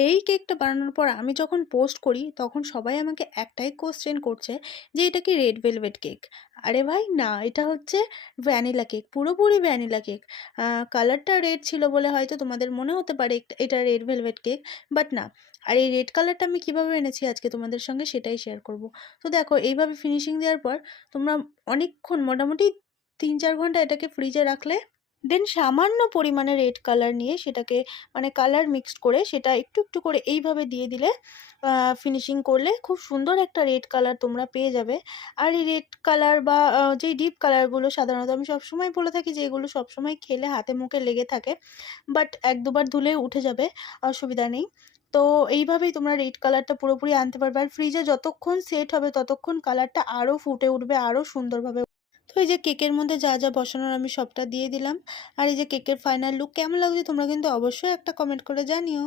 এই কেকটা বানানোর পর আমি যখন পোস্ট করি তখন সবাই আমাকে একটাই কোয়েশ্চেন করছে যে এটা কি রেড ভেলভেট কেক? আরে ভাই না, এটা হচ্ছে ভ্যানিলা কেক, পুরোপুরি ভ্যানিলা কেক। কালারটা রেড ছিল বলে হয়তো তোমাদের মনে হতে পারে এটা রেড ভেলভেট কেক, বাট না। আর এই রেড কালারটা আমি কিভাবে এনেছি আজকে তোমাদের সঙ্গে সেটাই শেয়ার করব। তো দেখো, এইভাবে ফিনিশিং দেওয়ার পর তোমরা অনেকক্ষণ, মোটামুটি 3-4 ঘন্টা এটাকে ফ্রিজে রাখলে, দেন সামান্য পরিমাণে রেড কালার নিয়ে সেটাকে, মানে কালার মিক্সড করে সেটা একটু একটু করে এইভাবে দিয়ে দিলে, ফিনিশিং করলে খুব সুন্দর একটা রেড কালার তোমরা পেয়ে যাবে। আর এই রেড কালার বা যেই ডিপ কালারগুলো সাধারণত আমি সবসময় বলে থাকি যে এগুলো সবসময় খেলে হাতে মুখে লেগে থাকে, বাট 1-2 বার ধুলে উঠে যাবে, অসুবিধা নেই। তো এইভাবেই তোমরা রেড কালারটা পুরোপুরি আনতে পারবে। আর ফ্রিজে যতক্ষণ সেট হবে ততক্ষণ কালারটা আরও ফুটে উঠবে, আরও সুন্দরভাবে। তো এই যে কেকের মধ্যে যা যা বসানোর আমি সবটা দিয়ে দিলাম। আর এই যে কেকের ফাইনাল লুক কেমন লাগছে তোমরা কিন্তু অবশ্যই একটা কমেন্ট করে জানিও।